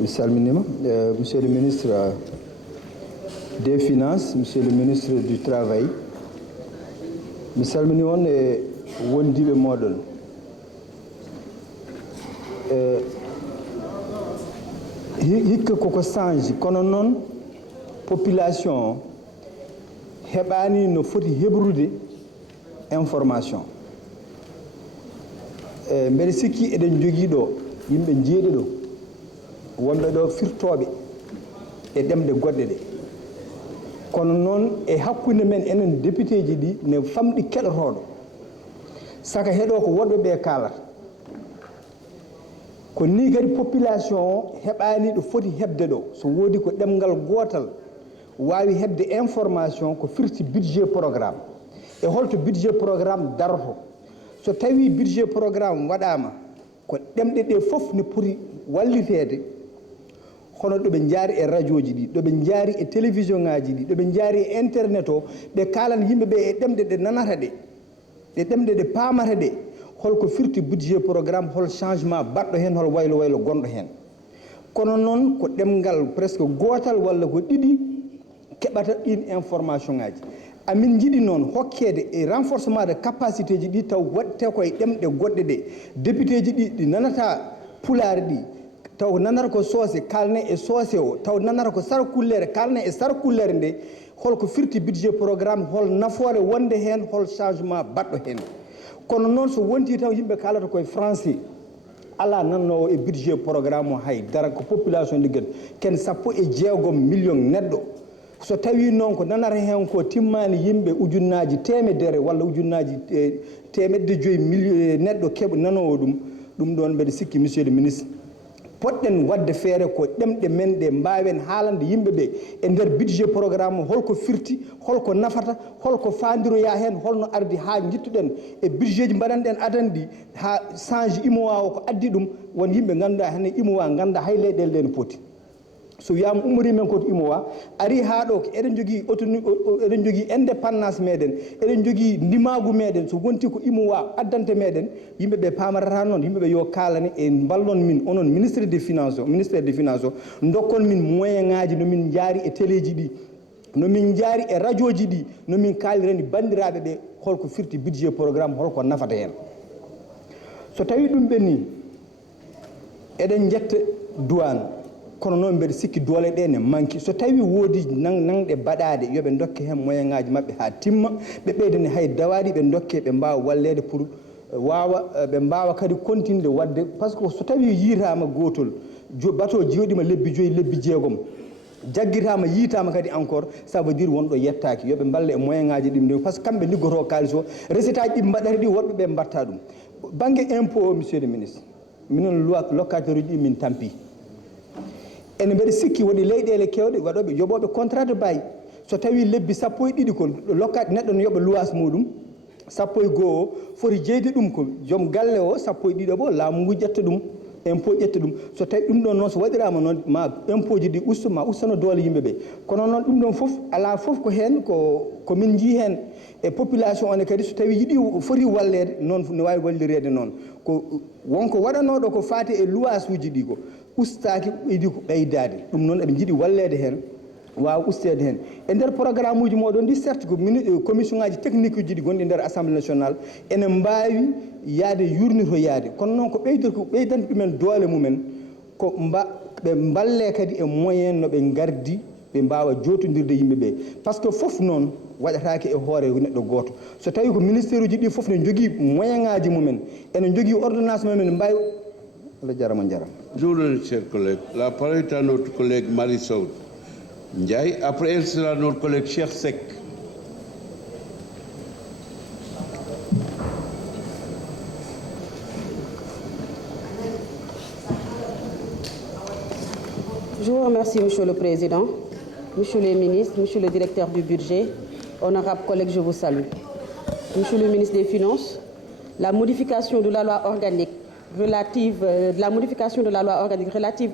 Monsieur le ministre des Finances, Monsieur le ministre du Travail, mi salmini on e wondiɓe moɗon. Hikka koko change kono noon population heɓani no foti hebrude information. Mbeɗa sikki eɗen jogii ɗo yimɓe jeeɗi ɗo wonɓe ɗo firtoɓe e ɗemɗe goɗɗe ɗe, kono noon e hakkunde men enen député ji ɗi ne famɗi keɗotoɗo saka heɗo ko woɗɓe ɓe kalata ko ni kadi population o heɓani ɗo foti hebde ɗo. So woodi ko ɗemgal gotal wawi hebde information ko firti budget programme e holto budget programme daroto. So tawi budget programme waɗama ko ɗemɗe ɗe fof ne poti wallitede, hono ɗoɓe jaari e radio ji ɗi, ɗoɓe jaari e télévision ŋaji ɗi, ɗoɓe jaari e internet o, ɓe kalan yimɓeɓe e ɗemɗe ɗe nanata ɗe, ɗe ɗemɗe ɗe pamata ɗe, holko firti budget programme, hol changement baɗɗo hen, hol waylo waylo gonɗo hen. Kono noon ko ɗemgal presque gotal walla ko ɗiɗi keɓata ɗin information ŋaji. Amin jiɗi noon hokkede e renforcement de capacité ji ɗi taw waɗte koye ɗemɗe goɗɗe ɗe. Député ji ɗi nanata pulaar ɗi taw nanata ko soose kalne e soose o, taw nanata ko sarkullere kalne e sarkullere nde, holko firti budget programme, hol nafoore wonde hen, hol changement baɗɗo hen. Kono noon so wonti taw yimɓe kalata koye français, ala nannowo e budget programme o haydara, ko population liggat ken 16 million neɗɗo. So tawi noon ko nanata hen ko timmani yimɓe ujunnaji temedere walla ujunnaji temedde joyi million neɗɗo keɓa nanowo ɗum ɗon mbeɗa sikki monsieur le ministre poɗɗen wadde feere ko ɗemɗe men ɗe mbawen haalande yimɓeɓe e nder budget programme holko firti, holko nafata, holko fandiroya hen, holno ardi ha jittuɗen e budget ji mbaɗanɗen adandi ha change IMOA o ko addi ɗum, won yimɓe ganduɗa hene IMOA ganda hay leyɗele ɗe no poti. So wiyama ummori men koto IMOA ari ha ɗo ko eɗen jogui eɗen jogui indépendance meɗen, eɗen jogui ndimagu meɗen, so wonti ko IMOA addante meɗen, yimɓeɓe pamarata noon, yimɓeɓe yo kalane e ballon min onon ministre des finances o dokkon min moyen ŋaji nomin jaari e télé ji ɗi, nomin jaari e radio ji ɗi, nomin kalirani bandiraɓe ɓe holko firti budget programme, holko nafata hen. So tawi ɗum ɓenni eɗen jetta douane, kono noon mbeɗa sikki doole ɗe ne manki. So tawi woodi nanɗe baɗaɗe yoɓe dokke hen moyen ŋaji mabɓe ha timma, ɓe ɓeydani hay dawari ɓe dokke ɓe mbawa wallede pour wawa ɓe mbawa kadi continude wadde, par ce que so tawi yiitama gotol bateau jooɗima lebbi 5 lebbi 6 jagguitama yiitama kadi encore, ça veut dire wonɗo yettaki, yoɓe mballa e moyen ŋaji ɗi par ce que kamɓe liggoto kalis o, recette aji ɗi mbaɗata ɗi woɗɓe ɓe mbatta ɗum. Banggue impôt o monsieur le ministre, minen locataire uji ɗi min tampi, ene mbeɗa sikki waɗi leyɗele kewɗe waɗoɓe yoɓoɓe contrat de bail. So tawi lebbi 12 ko lokat neɗɗo no yoɓa luwas muɗum 12 o foti jeyde ɗum ko joom galle o 12 bo laamu ngu ƴetta ɗum, impôt ƴetta ɗum. So tawi ɗum ɗon noon so waɗirama noon ma impôt ji ɗi ma ustano doole yimɓeɓe. Kono noon ɗum ɗon foof ala foof ko hen ko min jii hen e population one kadi so tawi yiiɗi foti wallede noon ne wawi wallirede noon, ko wonko waɗanoɗo ko fati e luwas uji ɗi ko ustaki ɓeydi ko ɓeydade, ɗum noon eɓe jiiɗi wallede hen, wawa ustede hen e nder programme uji moɗon ɗi. Certes ko commission ŋaji technique uji ɗi gonɗi nder assemblée nationale ene mbawi yaade yurnitoyade, kono noon ko ɓeydanta ɗumen doole mumen ko ɓe mballe kadi e moyen no ɓe gardi ɓe mbawa jotodirde yimɓeɓe, par ce que foof noon waɗatake e hoore neɗɗo goto. So tawi ko ministère uji ɗi foof ne jogui moyen ŋaji mumen, ene jogui ordonnance mumen mbawi. Bonjour, chers collègues. La parole est à notre collègue Marie-Sow Ndiaye. Après elle sera notre collègue Cheikh Seck. Je vous remercie, Monsieur le Président, Monsieur le ministre, Monsieur le directeur du budget, honorables collègues, je vous salue. Monsieur le ministre des Finances, la modification de la loi organique relative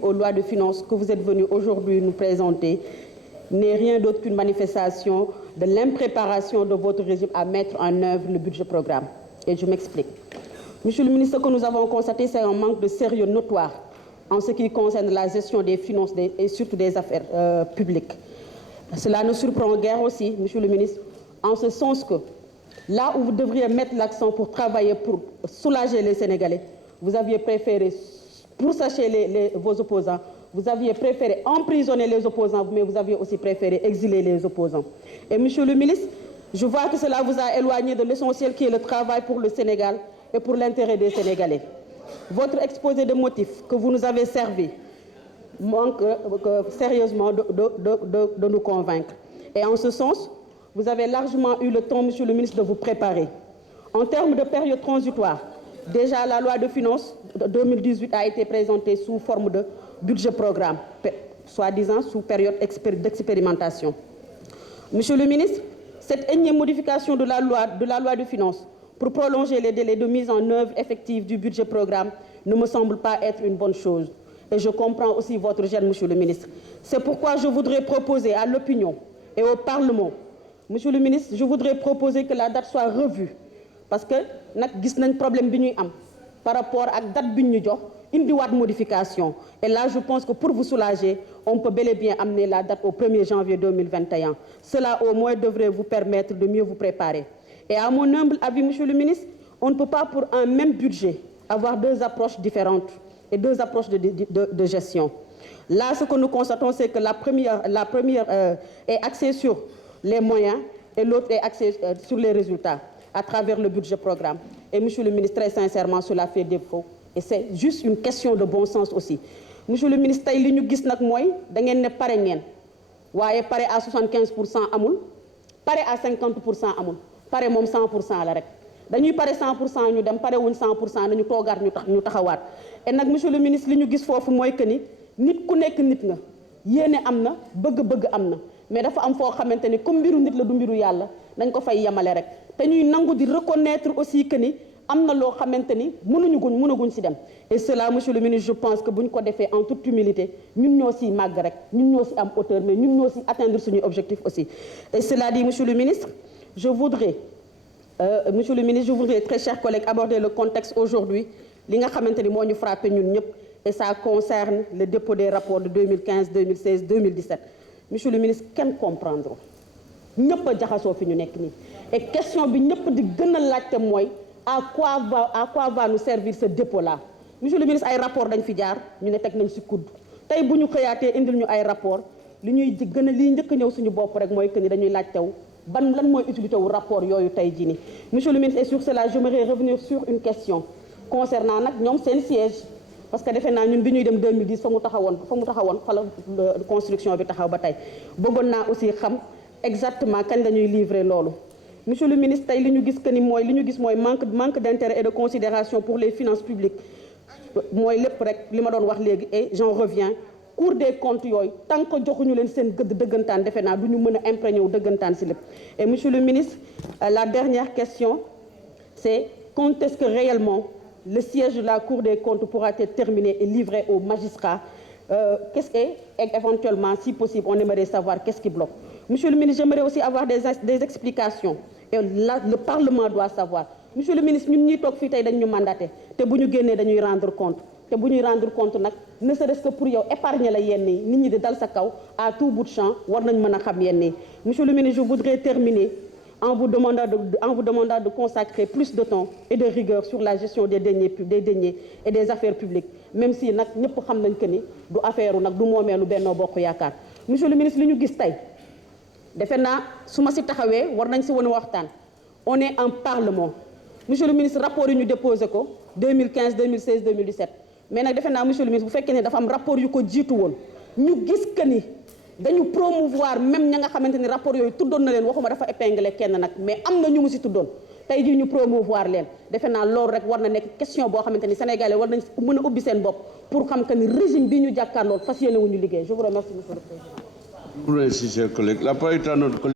aux lois de finances que vous êtes venu aujourd'hui nous présenter n'est rien d'autre qu'une manifestation de l'impréparation de votre régime à mettre en œuvre le budget programme. Et je m'explique. Monsieur le ministre, ce que nous avons constaté, c'est un manque de sérieux notoire en ce qui concerne la gestion des finances et surtout des affaires publiques. Cela ne surprend guère aussi, Monsieur le ministre, en ce sens que là où vous devriez mettre l'accent pour travailler, pour soulager les Sénégalais, vous aviez préféré pourchasser vos opposants, vous aviez préféré emprisonner les opposants, mais vous aviez aussi préféré exiler les opposants. Et Monsieur le ministre, je vois que cela vous a éloigné de l'essentiel qui est le travail pour le Sénégal et pour l'intérêt des Sénégalais. Votre exposé de motifs que vous nous avez servi manque sérieusement de nous convaincre. Et en ce sens, vous avez largement eu le temps, Monsieur le ministre, de vous préparer. En termes de période transitoire, déjà la loi de finances de 2018 a été présentée sous forme de budget programme, soi-disant sous période d'expérimentation. Monsieur le ministre, cette énième modification de la loi de finances pour prolonger les délais de mise en œuvre effective du budget programme ne me semble pas être une bonne chose. Et je comprends aussi votre gêne, Monsieur le ministre. C'est pourquoi je voudrais proposer à l'opinion et au Parlement, Monsieur le ministre, je voudrais proposer que la date soit revue. Parce que nous avons un problème par rapport à la date une modification. Et là, je pense que pour vous soulager, on peut bel et bien amener la date au 1er janvier 2021. Cela, au moins, devrait vous permettre de mieux vous préparer. Et à mon humble avis, Monsieur le ministre, on ne peut pas, pour un même budget, avoir deux approches différentes et deux approches de gestion. Là, ce que nous constatons, c'est que la première est axée sur les moyens et l'autre est axée sur les résultats à travers le budget programme. Et Monsieur le ministre, très sincèrement, cela fait défaut. Et c'est juste une question de bon sens aussi. Monsieur le ministre, tey li ñu gis nag mooy da ngeen ne pare ngeen waaye pare à 75% amul pare à 50% amul pare moom 100% la rek dañuy pare 100% ñu dem pare wuñ 100% nañu toogaat ñu taxawaat. Et nag monsieur le ministre li ñu gis foofu mooy que ni nit ku nekk nit nga yéene am na bëgg-bëgg am na mais dafa am foo xamante ni comme mbiru nit la du mbiru yàlla dañ ko fay yemale rek te ñuy nangu di reconnaître aussi que ni am na loo xamante ni mënaguñ si dem. Et cela, monsieur le ministre, je pense que bu ñu ko defee en toute humilité ñun ñoo si màgg rek ñun ñoo si am hauteur mais ñun ñoo si atteindre suñu objectif aussi. Et cela dit, monsieur le ministre, je voudrais très chers collègues aborder le contexte aujourd'hui li nga xamante ni moo ñu frappé ñun ñëpp et ça concerne le dépôt des rapports de 2015 2016 2017. Monsieur le ministre, kenn comprendre ñëpp a jaxasoo fi ñu nekk nii et question bi ñëpp di gën a laajte mooy à quoi va nous servir ce dépôt-là. Monsieur le ministre, ay rapport dañ fi jaar ñu ne teg nañ ci kudd tey bu ñu xëyaatee indil ñu ay rapport li ñuy gën a liy njëkk a ñëw suñu bopp rek mooy que ni dañuy laaj taw lan mooy utilité wu rapport yooyu tey jii nii. Monsieur le ministre, et sur cela j'aimerais revenir sur une question concernant nag ñoom seen siège parce que defe naa ñun bi ñuy dem 2010 fa mu taxawoon fa la construction bi taxaw ba tey bëggoon naa aussi xam exactement kañ lañuy livrer loolu. Monsieur le ministre, tey li ñu gis mooy manque d'intérêt et de considération pour les finances publiques mooy lépp rek li ma doon wax léegi et j'en reviens Cour des comptes yooyu tant que joxuñu leen seen gëdd dëggantaan defe naa du ñu mën a imprégné wu dëggantaan si lépp. Et monsieur le ministre, la dernière question c'est quand est-ce que réellement le siège de la Cour des comptes pourra être terminé et livré aux magistrats et éventuellement si possible on aimerait savoir qu'est-ce qui bloque. Monsieur le ministre, j'aimerais aussi avoir des explications. Et là, le Parlement doit savoir. Monsieur le ministre, ñun ñuy toog fii tey dañ ñu mandaté te bu ñu génnee dañuy rendre compte te bu ñuy rendre compte nag ne serait-ce que pour yow épargner la yenn yi nit ñi di dal sa kaw à tout bout de champ war nañ mën a xam yenn yi. Monsieur le ministre, je voudrais terminer en vous demandant de consacrer plus de temps et de rigueur sur la gestion des deniers et des affaires publiques même si nag ñëpp xam nañ que ni du affaire nag du moomeelu Benno Bokk Yaakaar. Monsieur le ministre, li ñu gis tey defe naa su ma si taxawee war nañ si wane waxtaan on est en parlement. Monsieur le ministre, rapport yi ñu déposé ko 2015 2016 2017 mais nag defe naa monsieur le ministre bu fekkee ne dafa am rapport yu ko jiitu woon ñu gis que ni dañu promouvoir même ña nga xamante ni rapport yooyu tuddoon na leen waxuma dafa épinglé kenn nag mais am na ñu mu si tuddoon tey jii ñu promouvoir leen defe naa loolu rek war na nekk question boo xamante ni sénégalais war nañ mën a ubbi seen bopp pour xam que ni régime bii ñu jàkkaarloo fas yéene wu ñu liggéey. Je vous remercie monsieur le président. Merci, chers collègues. La parole est à notre collègue.